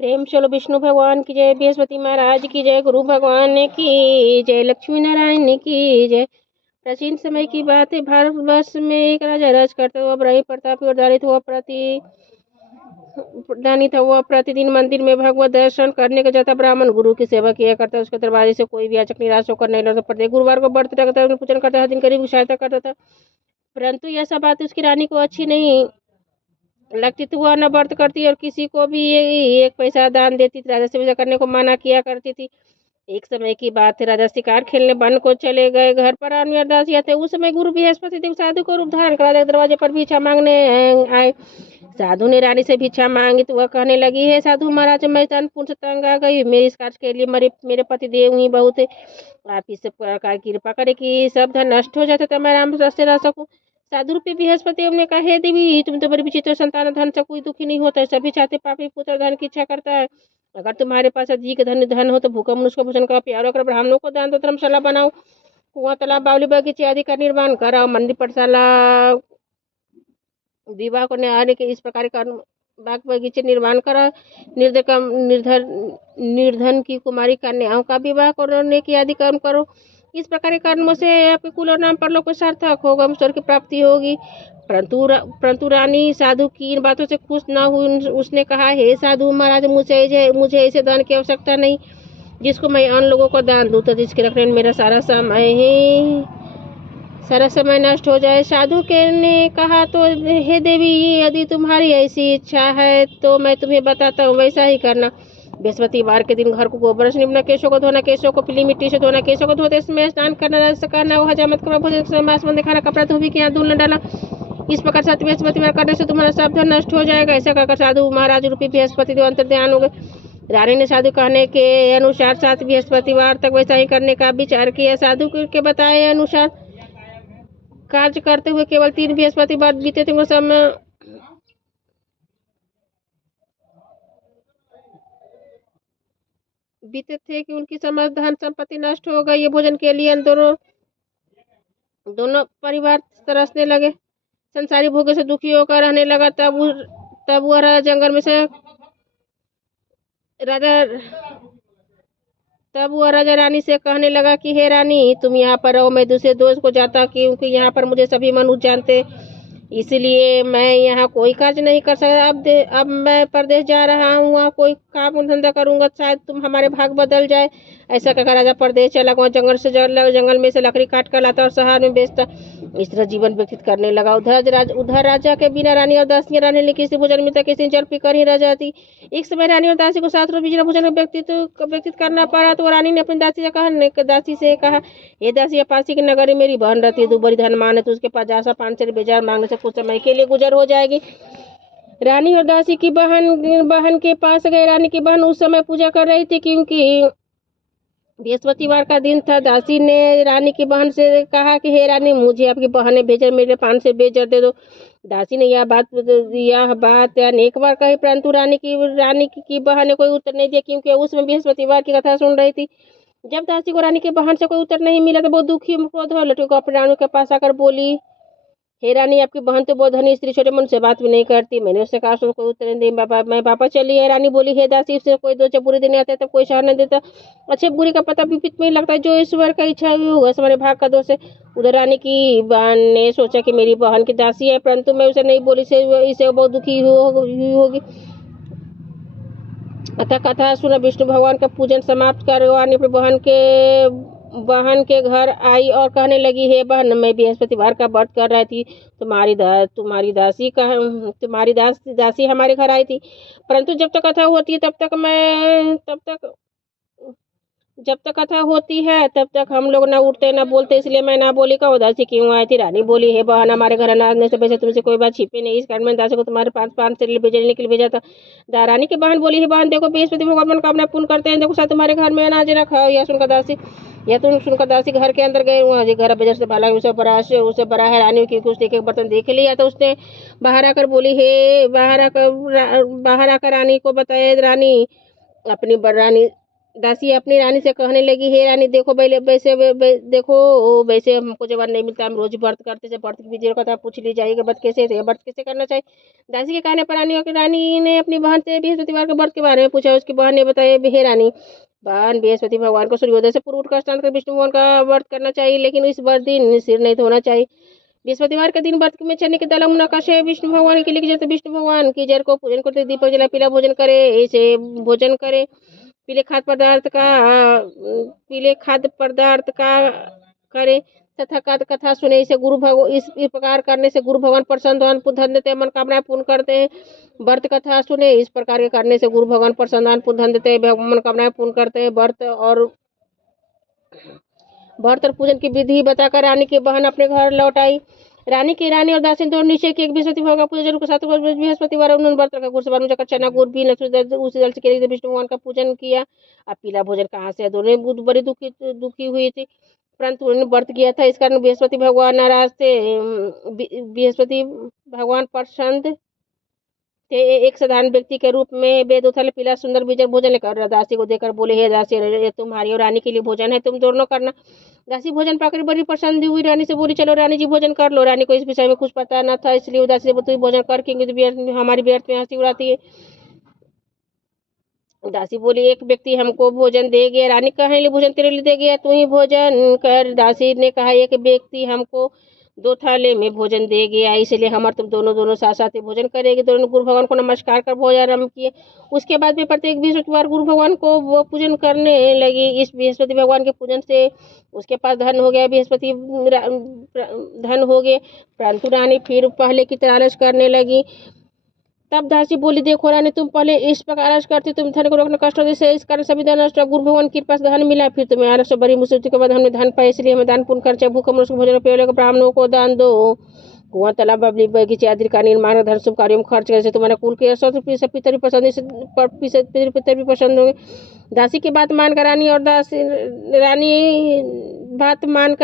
प्रेम चलो विष्णु भगवान की जय, बृहस्पति महाराज की जय, गुरु भगवान की जय, लक्ष्मी नारायण की जय। प्राचीन समय की बात है। भारतवर्ष में एक राजा राज करता हुआ बड़ा प्रतापी और दानी था। वह प्रतिदिन मंदिर में भगवत दर्शन करने का जाता। ब्राह्मण गुरु की सेवा किया करता। उसके दरवाजे से कोई भी याचक निराश होकर नहीं लौट पड़ते। गुरुवार को व्रत रखता, पूजन करता, हर दिन गरीब की सहायता करता था। परंतु यह सब बात उसकी रानी को अच्छी नहीं लगती थी। वह न व्रत करती और किसी को भी एक पैसा दान देती थी। राजा से पूजा करने को मना किया करती थी। एक समय की बात है। राजा शिकार खेलने वन को चले गए। घर पर रानी और दासी आते। उस समय गुरु बृहस्पति देव साधु को रूप धारण कर राजा के दरवाजे पर भिक्षा मांगने आए। साधु ने रानी से भिक्षा मांगी तो वह कहने लगी, है साधु महाराज, मैं तन से तंग आ गई। मेरे इस कार्य के लिए मेरे पति देव ही बहुत है। आप इस प्रकार की कृपा करें कि सब धन नष्ट हो जाते तो मैं राम रास्ते रह सकूं। साधु रूपी बृहस्पति ने कहा, हे देवी, तुम तो बड़ी विचित्र संतान, धन से कोई दुखी नहीं होता है। सभी चाहते पापी पुत्र धन की इच्छा करता है। अगर तुम्हारे पास अधिक धन हो तो भूखा मनुष्य को भोजन का प्यार कर, ब्राह्मणों को दान दो, धर्मशाला बनाओ, कुआं तालाब बावली बगीचे आदि का निर्माण कराओ, मंदिर पाठशाला विवाह को आने के इस प्रकार का बाग बगीचे निर्माण करा। निर्धन की कुमारी कन्याओं का विवाह करने की आदि कर्म करो। इस प्रकार के कर्मों से आपके कुल और नाम पर लोग को सार्थक होगा, स्वर्ग की प्राप्ति होगी। परंतु रानी साधु की इन बातों से खुश न हुई। उसने कहा, हे साधु महाराज, मुझे ऐसे दान की आवश्यकता नहीं जिसको मैं अन्य लोगों को दान दूं, तो जिसके रखने में मेरा सारा समय नष्ट हो जाए। साधु के ने कहा, तो हे देवी, यदि तुम्हारी ऐसी इच्छा है तो मैं तुम्हें बताता हूँ, वैसा ही करना। बृहस्पतिवार के दिन घर को गोबर से निपना, केशों को धोना, केशों को पीली मिट्टी से धोना, केशों को धोते इसमें स्नान करना, वो हजामत करना, भोजन मांस मंदिर खाना, कपड़ा धोबी के यहाँ धूल न डाला। इस प्रकार से बृहस्पतिवार करने से तुम्हारा सब धन नष्ट हो जाएगा। ऐसा कहकर साधु महाराज रूपी बृहस्पति देव अंतर ध्यान हो गए। रानी ने साधु कहने के अनुसार 7 बृहस्पतिवार तक वैसा ही करने का विचार किया। साधु के बताए अनुसार कार्य करते हुए केवल 3 बृहस्पतिवार बीते थे। समय बीते थे कि उनकी समस्त धन संपत्ति नष्ट हो गई। ये भोजन के लिए दोनों परिवार तरसने लगे। संसारी भोगे से दुखी होकर रहने लगा। तब वह राजा जंगल में से तब वह राजा रानी से कहने लगा कि हे रानी, तुम यहाँ पर रहो, मैं दूसरे दोस्त को जाता, क्योंकि यहाँ पर मुझे सभी मनुष्य जानते, इसलिए मैं यहाँ कोई कार्य नहीं कर सकता। अब मैं परदेश जा रहा हूँ, वहाँ कोई काम धंधा करूँगा, शायद तुम हमारे भाग बदल जाए। ऐसा कहकर राजा परदेश चला गया। जंगल में से लकड़ी काट कर लाता और शहर में बेचता। इस तरह जीवन व्यतीत करने लगा। उधर राजा के बिना रानी और दासियां रहने लगी। किसी भोजन मिलता, किसी जल पीकर ही रह जाती। एक समय रानी और दासी को 7 रोज बिना भोजन व्यतीत करना पड़ा। तो रानी ने अपनी दासी से कहा, ये दासी पासी की नगरी मेरी बहन रहती है, तू बड़ी धनवान है, तो उसके पास जा, 5 से बेजार मांगने से कुछ समय के लिए गुजर हो जाएगी। रानी और दासी की बहन के पास गए। रानी की बहन उस समय पूजा कर रही थी, क्योंकि बृहस्पतिवार का दिन था। दासी ने रानी की बहन से कहा कि हे रानी, मुझे आपकी बहन ने भेजा, मेरे 5 से बेजार दे दो। दासी ने यह बात अनेक बार कही, परंतु रानी की बहन ने कोई उत्तर नहीं दिया, क्योंकि उसमें बृहस्पतिवार की कथा सुन रही थी। जब दासी को रानी की बहन से कोई उत्तर नहीं मिला तो बहुत दुखी क्रोध हो लटके को अपने रानी के पास आकर बोली, हे रानी, आपकी बहन तो बहुत धनी स्त्री, छोटे मन से बात भी नहीं करती। मैंने उससे कहा, उसको कोई उत्तर नहीं दे, मैं वापस चली है। रानी बोली, हे दासी, उससे कोई दो जब बुरे दिन आते तब कोई सहारा नहीं देता। अच्छे बुरी का पता विपित में लगता है। जो ईश्वर का इच्छा हुई होगा, हमारे भाग का दोष है। उधर रानी की बहन ने सोचा कि मेरी बहन की दासी है, परंतु मैं उसे नहीं बोली, इसे बहुत दुखी हुई होगी। अतः कथा सुना। विष्णु भगवान का पूजन समाप्त कर रानी अपनी बहन के घर आई और कहने लगी, हे बहन, मैं बृहस्पतिवार का व्रत कर रही थी। तुम्हारी दासी हमारे घर आई थी, परंतु जब तक कथा होती है तब तक हम लोग ना उठते ना बोलते, इसलिए मैं ना बोली। का दासी क्यों आई थी? रानी बोली, हे बहन, हमारे घर अनाज से वैसे तुमसे कोई बात छिपी नहीं, इस कारण मैंने दासी को तुम्हारे पास से भेजने के लिए भेजा था। रानी की बहन बोली, हे बहन, देखो, बृहस्पति भगवान मनोकामना पूर्ण करते हैं, देखो साथ तुम्हारे घर में अनाज रखा हो। यह सुनकर दासी घर के अंदर गए। वहाँ घर बेजर से भाला उसे बड़ा है रानी, क्योंकि उसने एक बर्तन देख लिया। तो उसने बाहर आकर बोली, बाहर आकर रानी को बताया। रानी दासी अपनी रानी से कहने लगी, हे रानी देखो देखो वैसे हमको जवाब नहीं मिलता, हम रोज व्रत करते, जब व्रत की विधि कथा पूछ ली जाएगी, व्रत कैसे थे, व्रत कैसे करना चाहिए। दासी के कहने पर रानी ने अपनी बहन से बृहस्पतिवार के व्रत के बारे में पूछा। उसकी बहन ने बताया, हे रानी, बहन बृहस्पति भगवान को सूर्योदय से पूर्व उठकर स्नान कर विष्णु भगवान का व्रत करना चाहिए, लेकिन इस दिन सिर नहीं धोना चाहिए। बृहस्पतिवार के दिन व्रत में चने के दाल नकाशे विष्णु भगवान के लिए विष्णु भगवान की जड़ को पूजन करते, दीपक जला, पीला भोजन करे, ऐसे भोजन करे। पीले खाद्य पदार्थ का करे तथा कथा सुने, इसे इस प्रकार करने से गुरु भगवान प्रसन्न धन देते, मनोकामनाएं पूर्ण करते हैं। व्रत कथा सुने इस प्रकार के करने से गुरु भगवान प्रसन्न धन देते हैं, मनोकामनाएं पूर्ण करते हैं। व्रत और पूजन की विधि बताकर रानी की बहन अपने घर लौट आई। रानी और दासी दोनों नीचे की एक बृहस्पति भगवान का पूजा जरूर के साथ बृहस्पतिवार उन्होंने व्रत रखा। गुरु जाकर चना गुड़ भी उसी दल से विष्णु भगवान का पूजन किया। अब पीला भोजन कहाँ से, दोनों बड़ी दुखी हुई थी, परंतु उन्होंने व्रत किया था, इस कारण बृहस्पति भगवान नाराज थे। बृहस्पति भगवान प्रसन्न थे। एक साधारण व्यक्ति के रूप में वेद उथल पीला सुंदर भोजन लेकर दासी को देकर बोले, हे दासी, ये तुम्हारी और रानी के लिए भोजन है, तुम दोनों करना। दासी भोजन पाकर बड़ी प्रसन्न हुई, रानी से बोली, चलो रानी जी भोजन कर लो। रानी को इस विषय में कुछ पता न था, इसलिए दासी से भोजन कर, क्योंकि हमारी व्यर्थ में हंसी उड़ाती है। दासी बोली, एक व्यक्ति हमको भोजन दे गया। रानी कहे, भोजन तेरे लिए दे गया, तू ही भोजन कर। दासी ने कहा, एक व्यक्ति हमको 2 थाले में भोजन दे गया, इसलिए हम और तुम दोनों साथ साथ ही भोजन करेंगे। दोनों गुरु भगवान को नमस्कार कर भोजन आरम्भ किए। उसके बाद में प्रत्येक बृहस्पतिवार गुरु भगवान को वो पूजन करने लगी। इस बृहस्पति भगवान के पूजन से उसके पास धन हो गया, धन हो गए, परंतु रानी फिर पहले की तरह आलस करने लगी। तब दासी बोली, देखो रानी, तुम पहले इस प्रकार आलस करती, तुम धन को रोकना कष्ट होती, इस कारण सभी धन नष्ट। गुरु भगवान की कृपा से धन मिला, फिर तुम्हें आलस बड़ी मुसीबत के बाद हमने धन पाया, इसलिए हमें दान पुण्य करना चाहिए। भूख मनुष्य को भोजन, पेड़ ब्राह्मणों को दान दो, कुआं तालाब बगीचे आदि का निर्माण धन शुभ कार्यों में खर्च करने से तुम्हारा कुल के 100 पितर भी पसंद होंगे। दासी की बात मानकर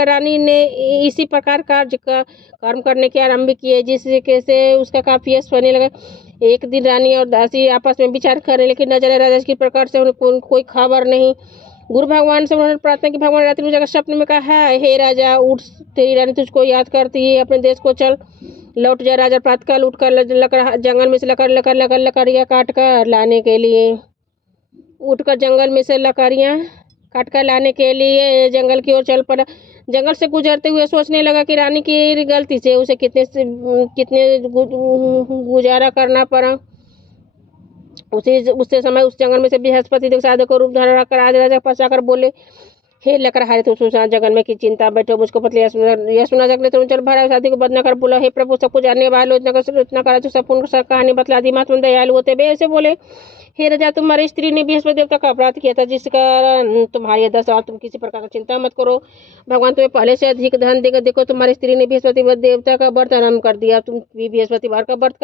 रानी ने इसी प्रकार कर्म करने के आरंभ किए, जिसके से उसका काफी यश होने लगा। एक दिन रानी और दासी आपस में विचार करें, लेकिन नजर राजा की प्रकार से उन्हें कोई खबर नहीं। गुरु भगवान से उन्होंने प्रार्थना की, भगवान रात्रि में जाकर स्वप्न में कहा, हे राजा, उठ, तेरी रानी तुझको याद करती है, अपने देश को चल लौट जा। राजा प्रातःकाल उठकर जंगल में से लकड़ियाँ काट कर लाने के लिए जंगल की ओर चल पड़ा। जंगल से गुजरते हुए सोचने लगा कि रानी की गलती से उसे कितने गुजारा करना पड़ा। उससे समय उस जंगल में से बृहस्पति देव साधक को रूप धारण कर आज राजा के पास आकर बोले, हे लकड़हारे, तो सुनसान जंगल में की चिंता बैठो, मुझको पतले यह सुना जगने तुरंत चल भरा। शादी को बदना कर बोला, हे प्रभु, सबको जानने वाले इतना करा तो संपूर्ण कहानी बतला दी। महात्मा दयालु होते बे ऐसे बोले, हे राजा, तुम्हारी स्त्री ने बृहस्पति देवता का अपराध किया था, जिस कारण तुम्हारी दशा, और तुम किसी प्रकार की चिंता मत करो, भगवान तुम्हें पहले से अधिक धन देगा। देखो, तुम्हारी स्त्री ने बृहस्पति देवता का व्रत आरम्भ कर दिया। तुम भी बृहस्पतिवार का व्रत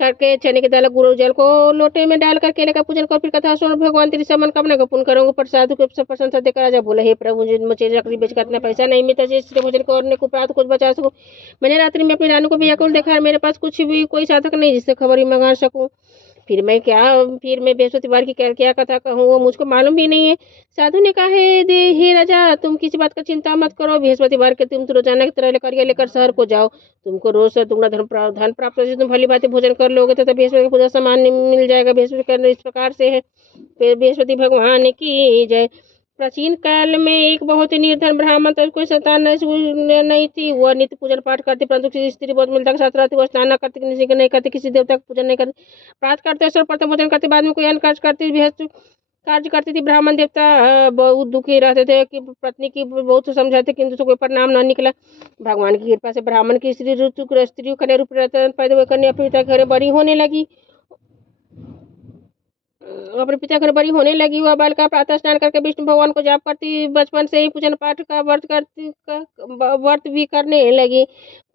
करके चने के दाल गुरु जल को लोटे में डालकर केले का पूजन करो, फिर कथा सुनो, भगवान तेरी सब मनोकामना को पूर्ण करूंगा। पर साधु को प्रशंसा देकर राजा बोले, हे प्रभु, मुझे लकड़ी बेचकर इतना पैसा नहीं मिलता जिससे भोजन करने को प्रात कुछ बचा सकूं। मैंने रात्रि में अपनी रानी को व्याकुल देखा, मेरे पास कुछ भी कोई साधक नहीं जिससे खबर ही मंगा सकूं। फिर मैं बृहस्पतिवार की क्या कथा कहूँ, वो मुझको मालूम भी नहीं है। साधु ने कहा, हे राजा, तुम किसी बात का चिंता मत करो, बृहस्पतिवार के तुम तो रोजाना की तरह लेकर शहर को जाओ, तुमको रोज दुगना धन प्राप्त हो, तुम भली बातें भोजन कर लोगे तथा बृहस्पति की पूजा सामान मिल जाएगा। बृहस्पति करने इस प्रकार से है। बृहस्पति भगवान की जय। प्राचीन काल में एक बहुत ही निर्धन ब्राह्मण था, कोई संतान नहीं थी। वह नित्य पूजन पाठ करती, परंतु किसी स्त्री बहुत मिलता के साथ रहती। वह स्नान न करती, नहीं करती, किसी देवता का पूजन नहीं करती, प्रात करते सर्वप्रथम भोजन करते, बाद में कोई अन्य कार्य करती थी। ब्राह्मण देवता बहुत दुखी रहते थे कि पत्नी की बहुत समझाते, किंतु तो कोई परिणाम न निकला। भगवान की कृपा से ब्राह्मण की स्त्री कन्या रूप पैदा हुए, कन्या पिता घर बड़ी होने लगी। अपने पिता घर बड़ी होने लगी। वह बालिका प्रातः स्नान करके विष्णु भगवान को जाप करती, बचपन से ही पूजन पाठ का व्रत भी करने लगी।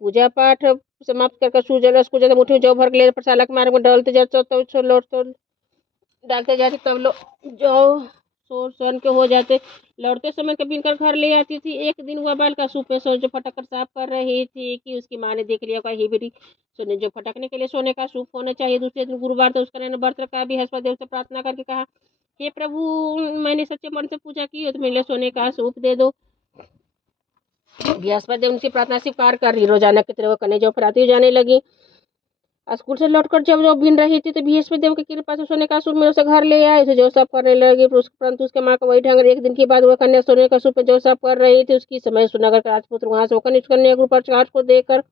पूजा पाठ समाप्त कर सूर्य को जब मुट्ठी में जौ भर ले प्रसाद के मार्ग में डालते जाते, तब लोग जौ स्वर्ण के हो जाते। लौटते समय कभी कर घर ले आती थी। एक दिन वह बालिका सूप में जो फटक कर साफ कर रही थी कि उसकी माँ ने देख लिया, कहा, बेटी, सोने जो फटकने के लिए सोने का सूप होना चाहिए। दूसरे दिन गुरुवार तो उसका व्रत रखा। बृहस्पति देव से प्रार्थना करके कहा, हे प्रभु, मैंने सच्चे मन से पूजा की है तो मेरे लिए सोने का सूप दे दो। बृहस्पति देव उनकी प्रार्थना स्वीकार कर रही, रोजाना की तरह वो कन्या जो फराती जाने लगी। स्कूल से लौटकर जब वो बिन रही थी तो बृहस्पति देव की कृपा से सोने का सूप में उसे घर ले आए थे जो सब करने लगी, परंतु उसके माँ का वही ढंग। एक दिन के बाद वह कन्या सोने का सूप में जो सब कर रही थी उसकी समय सुनकर राजपुत्र वहां से होकर उस कन्या के ऊपर चाट को देकर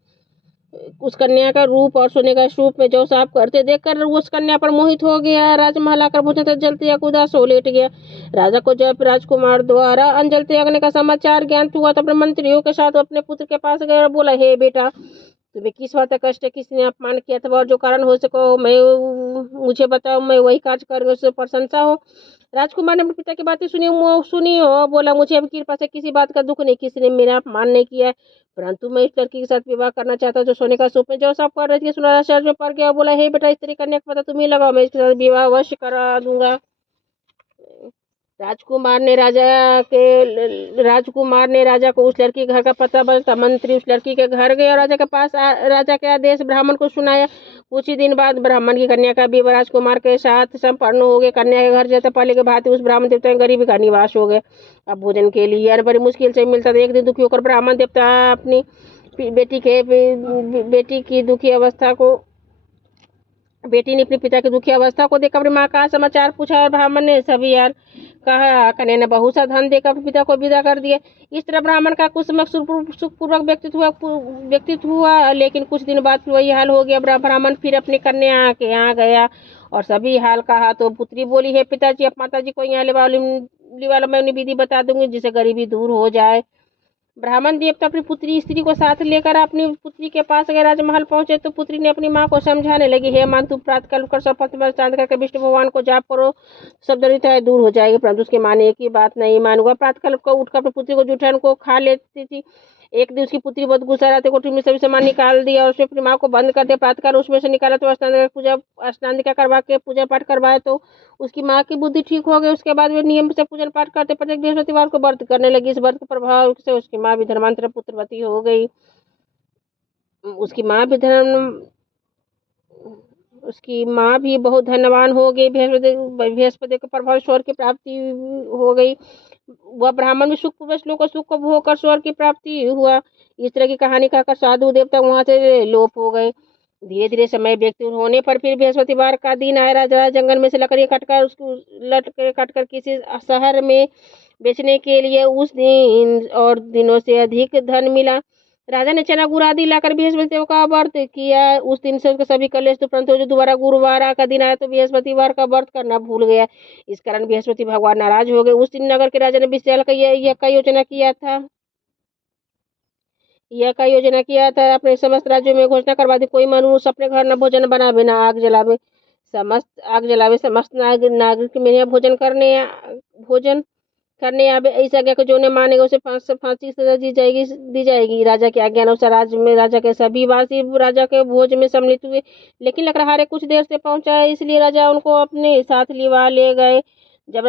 उस कन्या का रूप और सोने का सूप में जो साफ करते देखकर उस कन्या पर मोहित हो गया। राजमहल आकर भोजन तक जलते या कूदा सो लेट गया। राजा को जब राजकुमार द्वारा अंजल त्यागने का समाचार ज्ञात हुआ तो अपने मंत्रियों के साथ अपने पुत्र के पास गया और बोला, हे बेटा, तुम्हें किस बात का कष्ट है, किसने अपमान किया था और जो कारण हो सको मैं मुझे बताओ, मैं वही कार्य करूंगा, उससे प्रशंसा हो। राजकुमार ने अपने पिता की बातें सुनी और बोला, मुझे अब कृपा से किसी बात का दुख नहीं, किसी ने मेरा अपमान नहीं किया है, परंतु मैं इस लड़की के साथ विवाह करना चाहता हूँ जो सोने का सूप में जो सब कर रही थी। सुना शहर में पड़ गया और बोला, हे बेटा, स्त्री कन्या का पता तुम्हें लगाओ, मैं इसके साथ विवाह अवश्य करा दूंगा। राजकुमार ने राजा को उस लड़की के घर का पता बताया। मंत्री उस लड़की के घर गए और राजा के पास राजा के आदेश ब्राह्मण को सुनाया। कुछ ही दिन बाद ब्राह्मण की कन्या का विवाह राजकुमार के साथ संपन्न हो गए। कन्या के घर जैसे पहले के भांति उस ब्राह्मण देवता में गरीबी का निवास हो गए। अब भोजन के लिए बड़ी मुश्किल से मिलता था। एक दिन दुखी होकर ब्राह्मण देवता अपनी बेटी की दुखी अवस्था को बेटी ने अपने पिता की दुखी अवस्था को देखकर अपनी माँ का समाचार पूछा और ब्राह्मण ने सभी यार कहा। कन्या ने बहुत सा धन देकर अपने पिता को विदा कर दिया। इस तरह ब्राह्मण का कुछ समय सुखपूर्वक व्यक्तित्व हुआ, लेकिन कुछ दिन बाद वही हाल हो गया। ब्राह्मण फिर अपनी कन्या के यहाँ गया और सभी हाल कहा तो पुत्री बोली, है पिताजी, अब माताजी को यहाँ ले वाला मैं उन्हें विधि बता दूंगी जिससे गरीबी दूर हो जाए। ब्राह्मण देवता अपनी पुत्री स्त्री को साथ लेकर अपनी पुत्री के पास गए। राजमहल पहुंचे तो पुत्री ने अपनी माँ को समझाने लगी, हे मां, तुम प्रातःकाल उठकर सब चांद करके विष्णु भगवान को जाप करो, सब दरिद्रता दूर हो जाएगी। परंतु उसकी माँ ने एक ही बात नहीं मानूंगा। प्रातःकाल को उठकर अपनी पुत्री को जूठन को खा लेती थी। एक दिन उसकी पुत्री बहुत गुस्सा रहते कोठरी में सभी सामान निकाल दिया और उसने अपनी माँ को बंद कर दिया। प्रातःकाल उसमें से निकाला तो स्नान करवा के पूजा पाठ करवाए तो उसकी माँ की बुद्धि ठीक हो गई। उसके बाद वे नियम से पूजन पाठ करते प्रत्येक बृहस्पतिवार को व्रत करने लगी। इस व्रत के प्रभाव से उसकी माँ भी धर्मांतर पुत्रवती हो गई। उसकी माँ भी बहुत धनवान हो गई। बृहस्पति के प्रभाव स्वर्ग की प्राप्ति हो गई। वह ब्राह्मण भी सुख को भोग कर स्वर्ग की प्राप्ति हुआ। इस तरह की कहानी कहकर साधु देवता वहां से लोप हो गए। धीरे धीरे समय व्यतीत होने पर फिर बृहस्पतिवार का दिन आया। राजा जंगल में से लकड़ी काटकर किसी शहर में बेचने के लिए उस दिन और दिनों से अधिक धन मिला। राजा ने चना गुड़ आदि लाकर बृहस्पति का व्रत किया। उस दिन से उसके सभी कलेश तो परंतु जो दोबारा गुरुवार का दिन आया तो बृहस्पतिवार का व्रत करना भूल गया। इस कारण बृहस्पति भगवान नाराज हो गए। उस दिन नगर के राजा ने विशाल का योजना किया था। अपने समस्त राज्यों में घोषणा करवा दी, कोई मनुष्य अपने घर न भोजन बनावे न आग जलावे। समस्त नागरिक मेरे यहाँ भोजन करने आवे। इस आज्ञा को जो ने मानेगा उसे फांसी की सजा दी जाएगी। राजा की आज्ञा अनुसार राज्य में राजा के सभी वासी राजा के भोज में सम्मिलित हुए, लेकिन लकड़हारे कुछ देर से पहुंचा, इसलिए राजा उनको अपने साथ लिवा ले गए। जब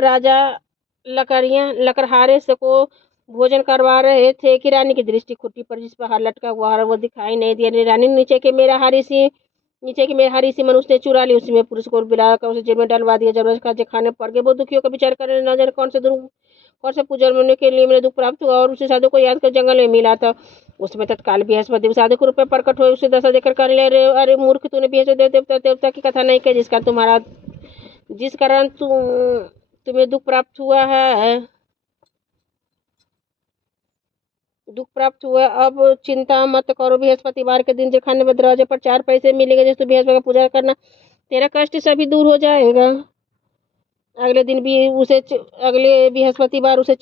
राजा लकड़हारे से को भोजन करवा रहे थे कि रानी की दृष्टि खुट्टी पर जिस पर हार लटका हुआ वो दिखाई नहीं दिया। रानी नीचे की मेरा हारी सी मनुष्य ने चुरा ली। उसमें पुरुष को बिलाकर उसे जेल में डलवा दिया। जब राजा खाने पड़ गए, वो दुखियों का विचार करने न जाने कौन से पूजन होने के लिए मेरे दुख प्राप्त हुआ और उसे साधु को याद कर जंगल में मिला था। उसमें तत्काल बृहस्पति साधु के रूप में प्रकट हुए। उसे दशा देकर कर ले, अरे मूर्ख, तूने बृहस्पति देवता की कथा नहीं की जिस कारण तुम्हें दुख प्राप्त हुआ। अब चिंता मत करो। बृहस्पतिवार के दिन जो खाने में दरवाजे पर 4 पैसे मिलेंगे, जिस बृहस्पति का पूजा करना, तेरा कष्ट सभी दूर हो जाएगा। अगले बृहस्पतिवार उसे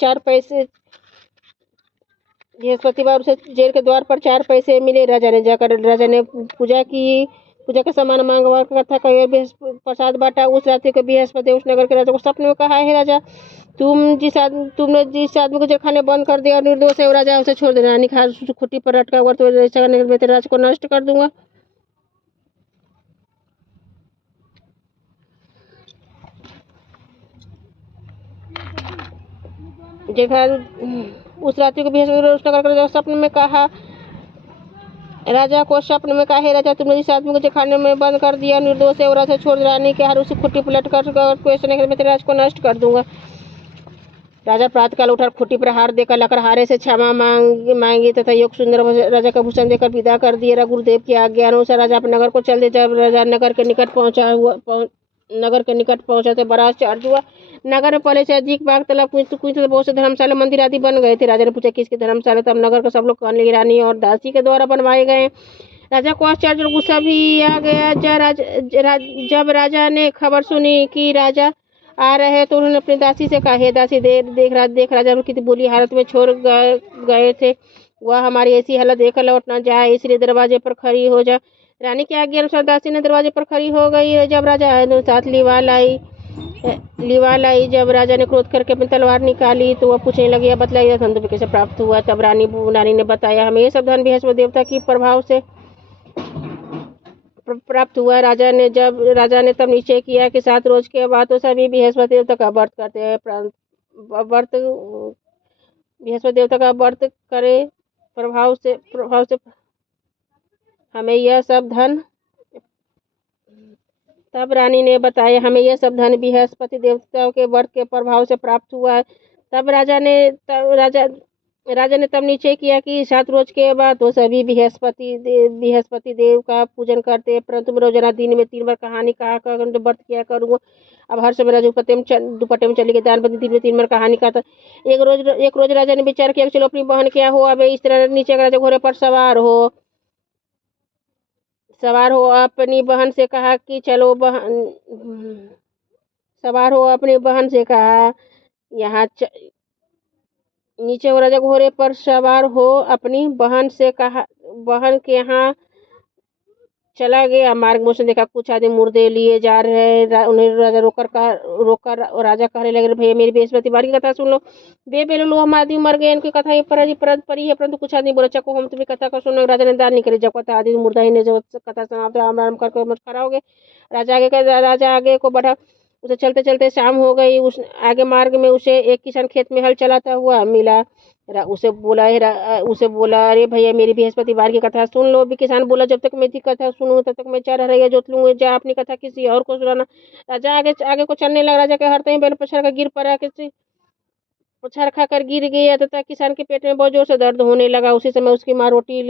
जेल के द्वार पर 4 पैसे मिले। राजा ने पूजा का सामान मांगवा कथा कही, प्रसाद बांटा। उस रात्रि को बृहस्पति उस नगर के राजा को सपने में कहा, है राजा, तुमने जिस आदमी को जेल खाने बंद कर दिया और निर्दोष है, राजा उसे छोड़ देना। रानी खुट्टी पर लटका हुआ तो ऐसा करने में तेरे राज्य को नष्ट कर दूंगा। उस रात्रि को बृहस्पति उस नगर के राजा सपने में कहा, राजा को स्वप्न में कहा, हे राजा, तुमने इस आदमी को जखाने में बंद कर दिया, निर्दोष है, और ऐसे छोड़ रानी के हार उसी खुट्टी पलट कर क्वेश्चन मैं तेरे राज को नष्ट कर दूंगा। राजा प्रातःकाल उठा, खुट्टी पर हार देकर लकड़हारे से क्षमा मांगी तथा योग सुंदर राजा का भूषण देकर विदा कर दिया। गुरुदेव की आज्ञा अनुसार राजा अपने नगर को चल दे। जब राजा नगर के निकट पहुंचा तो बड़ा आश्चर्य हुआ। नगर में पहले से अधिक बाग, तालाब, कुछ बहुत से धर्मशाला, मंदिर आदि बन गए थे। राजा ने पूछा, किसकी धर्मशाला? तब नगर के सब लोग कहने लगे, रानी और दासी के द्वारा बनवाए गए। राजा को आश्चर्य और गुस्सा भी आ गया। जब राजा ने खबर सुनी कि राजा आ रहे तो उन्होंने अपनी दासी से कहा, हे दासी, देख राजा कितनी बुरी हालत में छोड़ गए थे। वह हमारी ऐसी हालत देखकर लौट न जाए, इसलिए दरवाजे पर खड़ी हो जा। रानी की आज्ञा अनुसार दासी ने दरवाजे पर खड़ी हो गई। जब राजा साथ लिवा लाई। जब राजा ने क्रोध करके अपनी तलवार निकाली तो वह पूछने लगी, बतलाइए धन तुम्हें कैसे प्राप्त हुआ? तब रानी ने बताया, हमें ये सब धन बृहस्पति देवता की प्रभाव से प्राप्त हुआ। राजा ने तब निश्चय किया कि 7 रोज के बाद तो सभी बृहस्पति देवता का व्रत करते हैं। बृहस्पति देवता का व्रत करे प्रभाव से हमें यह सब धन। तब रानी ने बताया, हमें यह सब धन बृहस्पति देवता के व्रत के प्रभाव से प्राप्त हुआ है। तब राजा ने तब निश्चय किया कि 7 रोज के बाद तो सभी बृहस्पति देव का पूजन करते हैं, परंतु मैं रोजाना दिन में 3 बार कहानी कहा कर व्रत किया करूँगा। अब हर समय राजा दुपट्टे में चली गई। दान बंदी दिन में 3 बार कहानी कहता। एक रोज राजा ने विचार किया, चलो अपनी बहन क्या हो, अब इस तरह नीचे राजा घोड़े पर सवार हो अपनी बहन से कहा कि चलो सवार हो अपनी बहन से कहा यहाँ नीचे। वो राजा घोड़े पर सवार हो अपनी बहन से कहा, बहन के यहाँ चला गया। मार्ग में उसने देखा कुछ आदमी मुर्दे लिए जा रहे। उन्हें राजा रोकर और राजा कहने लगे, भैया मेरी बृहस्पति वार की कथा सुन लो। बेलो लो, हम आदमी मर गए, इनकी कथा परी है, परंतु कुछ आदमी बोला, चको हम तुम्हें कथा का सुनो। राजा ने दान नहीं करे। जब कथा आदि मुर्दा ही ने जब कथा समाप्त राम करके मत खड़ा हो गए। राजा आगे को बढ़ा। उसे चलते चलते शाम हो गई। उस आगे मार्ग में उसे एक किसान खेत में हल चलाता हुआ मिला। उसे बोला, अरे भैया मेरी बृहस्पतिवार की कथा सुन लो। भी किसान बोला, जब तक मेरी कथा सुनूं तब तक मैं 4 हरैया जोत लूंगा, जा अपनी कथा किसी और को सुनाना। राजा आगे को चलने लगा। राजा के हरते ही बैल पछाड़ कर गिर पड़ा, पछाड़ खाकर गिर गया तथा किसान के पेट में बहुत जोर से दर्द होने लगा। उसी समय उसकी माँ रोटी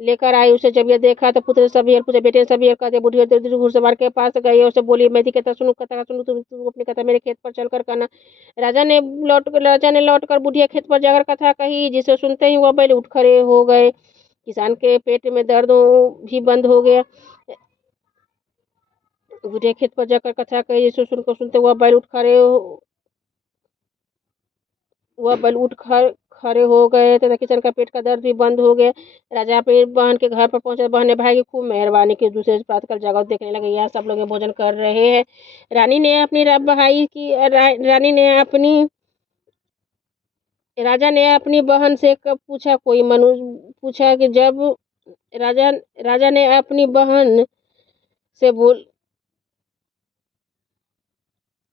लेकर आई। उसे जब यह देखा तो पुत्र सभी पूछे, बेटे सभी कहते, बुढ़ी घुड़सवार के पास गई और उसे बोली, मैं कथा सुनू तुम अपनी कथा मेरे खेत पर चलकर करना। राजा ने लौटकर बुढ़िया खेत पर जाकर कथा कही, जिसे सुनते ही वह बैल उठ खड़े हो गए। किसान के पेट में दर्द भी बंद हो गया। बुढ़िया खेत पर जाकर कथा कही, जिसे सुनते वह बैल उठ खड़े हो गए तथा किसान का पेट का दर्द भी बंद हो गया। राजा अपनी बहन के घर पर पहुंचा। बहन ने भाई की खूब मेहरबानी की। दूसरे प्रातःकाल जाकर देखने लगे, यहाँ सब लोग भोजन कर रहे हैं। राजा ने अपनी बहन से पूछा कि जब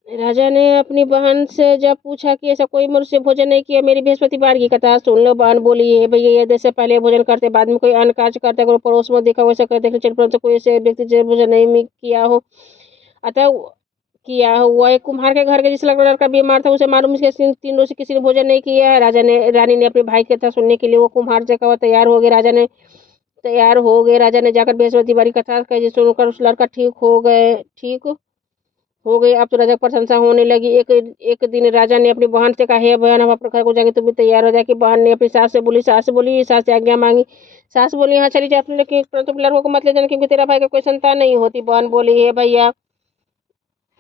राजा ने अपनी बहन से जब पूछा कि ऐसा कोई मनुष्य भोजन नहीं किया, मेरी बृहस्पतिवार की कथा सुन लो। बहन बोली, है भैया यदि से पहले भोजन करते बाद में कोई अन्य कार्य करते अगर पड़ोस में देखा वैसा करते चल, परंतु कोई ऐसे व्यक्ति भोजन नहीं किया हो वह एक कुम्हार के घर के जिस लड़का बीमार था, उसे मालूम इसके 3 दिनों से किसी ने भोजन नहीं किया है। रानी ने अपने भाई की कथा सुनने के लिए वो कुम्हार से कहा, तैयार हो गए। राजा ने जाकर बृहस्पतिवार की कथा कही, सुनकर उस लड़का ठीक हो गई। अब तो राजा की प्रशंसा होने लगी। एक दिन राजा ने अपनी बहन से कहा, हे बहन, हम अपने घर को जाएंगे, तुम भी तैयार हो जाए। कि बहन ने अपनी सास से बोली सास से आज्ञा मांगी। सास बोली, हाँ चली जाए, लेकिन परंतु लड़कों को मत ले जाना, क्योंकि तेरा भाई का कोई संतान नहीं होती। बहन बोली, हे भैया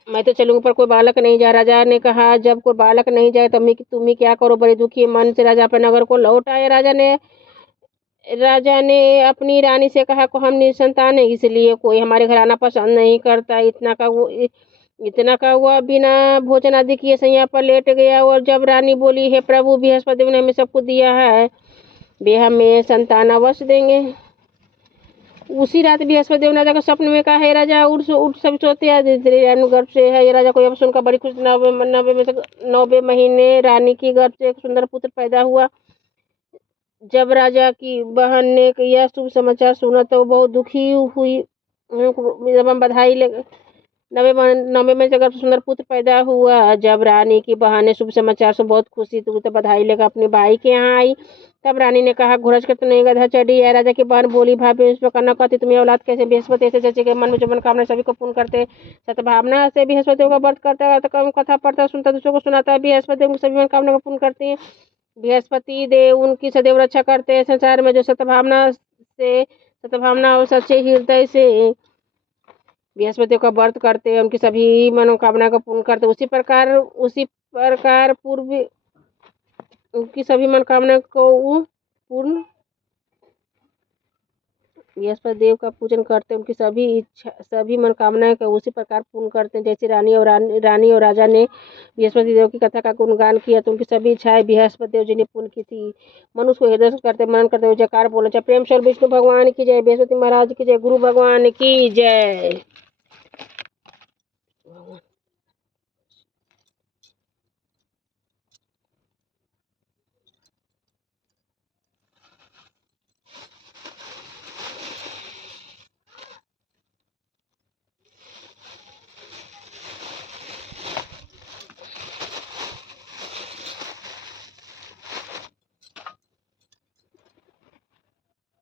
मैं तो चलूंगा, पर कोई बालक नहीं जाए। राजा ने कहा, जब कोई बालक नहीं जाए तब तुम ही क्या करो। बड़े दुखी मन से राजा अपने नगर को लौट आए। राजा ने अपनी रानी से कहा, को हम निसंतान है, इसलिए कोई हमारे घर आना पसंद नहीं करता। इतना का हुआ बिना भोजन आदि किए सैया पर लेट गया। और जब रानी बोली, हे प्रभु, बृहस्पति ने हमें सब कुछ दिया है, वे हमें संतान अवश्य देंगे। उसी रात बृहस्पति देव ने राजा को स्वप्न में कहा, हे राजा उठ सब सोते हैं, गर्भ से है। ये राजा को यह सुनकर बड़ी खुश। 90 महीने रानी की गर्भ से एक सुंदर पुत्र पैदा हुआ। जब राजा की बहन ने यह शुभ समाचार सुना तो बहुत दुखी हुई। जब हम बधाई ले नवे में जगह सुंदर पुत्र पैदा हुआ। जब रानी की बहन ने शुभ समाचार से बहुत खुशी तो बधाई लेकर अपने भाई के यहाँ आई। तब रानी ने कहा, घोरज कर तो नहीं गधा चढ़ी है। राजा की बहन बोली, भाभी इस प्रकार न कहती, तुम्हें औलाद कैसे? बृहस्पति ऐसे चाची के मन में जो मनोकामना सभी को पूर्ण करते। सतभावना से बृहस्पतियों का व्रत करता है, कथा पढ़ता सुनता दूसरों को सुनाता है। बृहस्पति सभी मनोकामना को पूर्ण करते हैं। बृहस्पति देव उनकी सदैव रक्षा करते हैं। संसार में जो सतभावना और सच्चे हृदय से बृहस्पति का व्रत करते हैं, उनकी सभी मनोकामना को पूर्ण करते। उसी प्रकार पूर्व उनकी सभी मनोकामना को पूर्ण बृहस्पति देव का पूजन करते हैं, उनकी सभी मनोकामनाएं को उसी प्रकार पूर्ण करते हैं। जैसे रानी और राजा ने बृहस्पति देव की कथा का गुणगान किया तो उनकी सभी इच्छाएं बृहस्पति देव जी ने पूर्ण की थी। मनुष्य को हृदय से करते मनन करते हुए जयकार बोले, प्रेम से विष्णु भगवान की जय, बृहस्पति महाराज की जय, गुरु भगवान की जय।